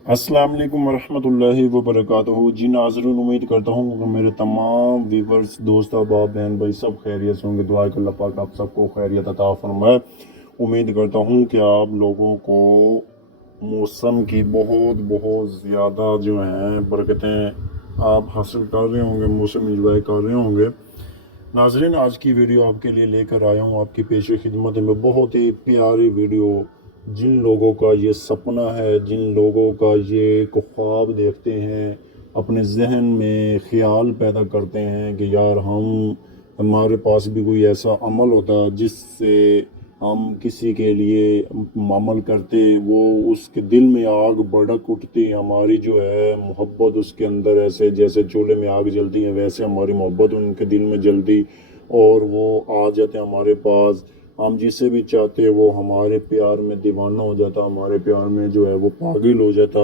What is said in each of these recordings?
अस्सलाम वालेकुम वरहमतुल्लाहि वबरकातुहू। जी नाज़रीन, उम्मीद करता हूँ कि मेरे तमाम व्यूवर्स, दोस्त, अहबाब, बहन भाई सब खैरियत से होंगे। दुआ है कि अल्लाह पाक आप सबको खैरियत अता फरमाए। उम्मीद करता हूँ कि आप लोगों को मौसम की बहुत बहुत ज़्यादा जो हैं बरकतें आप हासिल कर रहे होंगे, मौसम इंजॉय कर रहे होंगे। नाज़रीन, आज की वीडियो आपके लिए लेकर आया हूँ आपकी पेश खिदमत में, बहुत ही प्यारी वीडियो। जिन लोगों का ये सपना है, जिन लोगों का ये एक ख्वाब देखते हैं, अपने जहन में ख्याल पैदा करते हैं कि यार हमारे पास भी कोई ऐसा अमल होता जिससे हम किसी के लिए अमल करते, वो उसके दिल में आग भड़क उठती, हमारी जो है मोहब्बत उसके अंदर ऐसे जैसे चूल्हे में आग जलती है वैसे हमारी मोहब्बत उनके दिल में जलती, और वो आ जाते हमारे पास। हम जिसे भी चाहते वो हमारे प्यार में दीवाना हो जाता, हमारे प्यार में जो है वो पागल हो जाता।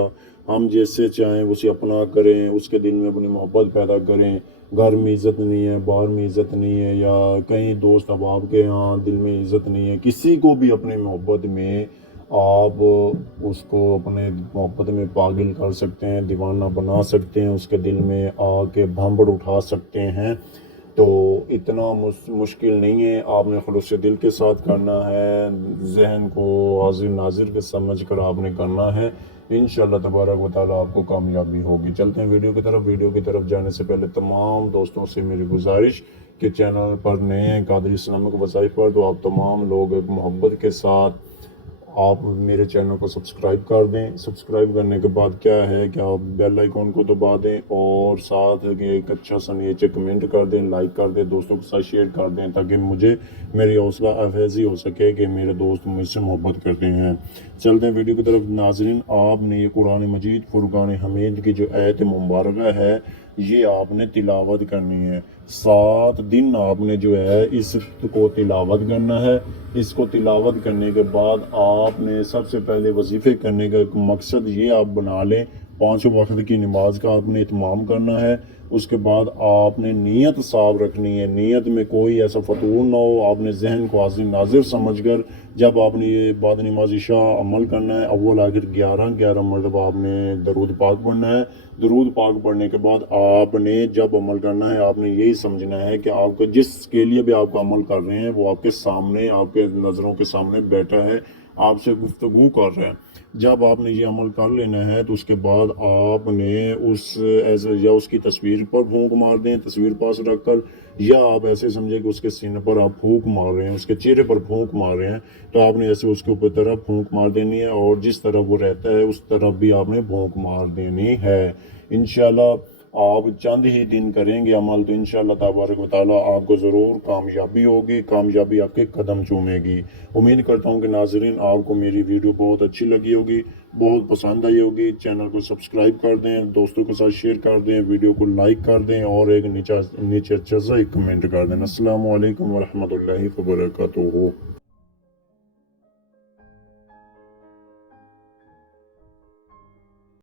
हम जैसे चाहें उसे अपना करें, उसके दिल में अपनी मोहब्बत पैदा करें। घर में इज़्ज़त नहीं है, बाहर में इज़्ज़त नहीं है, या कहीं दोस्त अहबाब के यहाँ दिल में इज़्ज़त नहीं है, किसी को भी अपनी मोहब्बत में आप उसको अपने मोहब्बत में पागल कर सकते हैं, दीवाना बना सकते हैं, उसके दिल में आके भांबड़ उठा सकते हैं। तो इतना मुश्किल नहीं है, आपने खुलूस दिल के साथ करना है, जहन को हाजिर नाजिर के समझ कर आपने करना है। इंशाअल्लाह तबारक व तआला आपको कामयाबी होगी। चलते हैं वीडियो की तरफ जाने से पहले तमाम दोस्तों से मेरी गुजारिश कि चैनल पर नए हैं कादरी इस्लामिक वज़ाइफ पर, तो आप तमाम लोग एक मोहब्बत के साथ आप मेरे चैनल को सब्सक्राइब कर दें। सब्सक्राइब करने के बाद क्या है कि आप बेल आइकॉन को दबा दें और साथ एक अच्छा सा नीचे कमेंट कर दें, लाइक कर दें, दोस्तों के साथ शेयर कर दें, ताकि मुझे मेरी हौसला अफजाई हो सके कि मेरे दोस्त मुझसे मोहब्बत करते हैं। चलते हैं वीडियो की तरफ। नाजरीन, आपने ये कुरान मजीद फुरकान हमीद की जो आयत मुबारक है, ये आपने तिलावत करनी है। 7 दिन आपने जो है इसको तिलावत करना है। इसको तिलावत करने के बाद आपने सबसे पहले वजीफ़े करने का एक मकसद ये आप बना लें, 5 वक्त की नमाज का आपने इत्माम करना है। उसके बाद आपने नीयत साफ रखनी है, नीयत में कोई ऐसा फतूर ना हो। आपने जहन को हाजिर नाजिर समझकर जब आपने ये बाद नमाज इशा अमल करना है, अव्वल आखिर 11 मरतबा आपने दरूद पाक पढ़ना है। दरूद पाक पढ़ने के बाद आपने जब अमल करना है, आपने यही समझना है कि आपको जिसके लिए भी आप अमल कर रहे हैं वो आपके सामने, आपके नज़रों के सामने बैठा है, आपसे गुफ्तगू कर रहा है। जब आपने ये अमल कर लेना है तो उसके बाद आपने उस ऐसे या उसकी तस्वीर पर फूंक मार दें, तस्वीर पास रख कर, या आप ऐसे समझे कि उसके सीने पर आप फूंक मार रहे हैं, उसके चेहरे पर फूंक मार रहे हैं, तो आपने ऐसे उसके ऊपर तरफ फूंक मार देनी है, और जिस तरफ वो रहता है उस तरफ भी आपने फूंक मार देनी है। इंशाल्लाह आप चंद ही दिन करेंगे अमल, तो इंशाअल्लाह तबारक व तआला आपको ज़रूर कामयाबी होगी, कामयाबी आपके कदम चूमेगी। उम्मीद करता हूँ कि नाजरीन आपको मेरी वीडियो बहुत अच्छी लगी होगी, बहुत पसंद आई होगी। चैनल को सब्सक्राइब कर दें, दोस्तों के साथ शेयर कर दें, वीडियो को लाइक कर दें, और एक नीचे अच्छा सा एक कमेंट कर दें। अस्सलाम वालेकुम वरहमतुल्लाहि वबरकातुहू।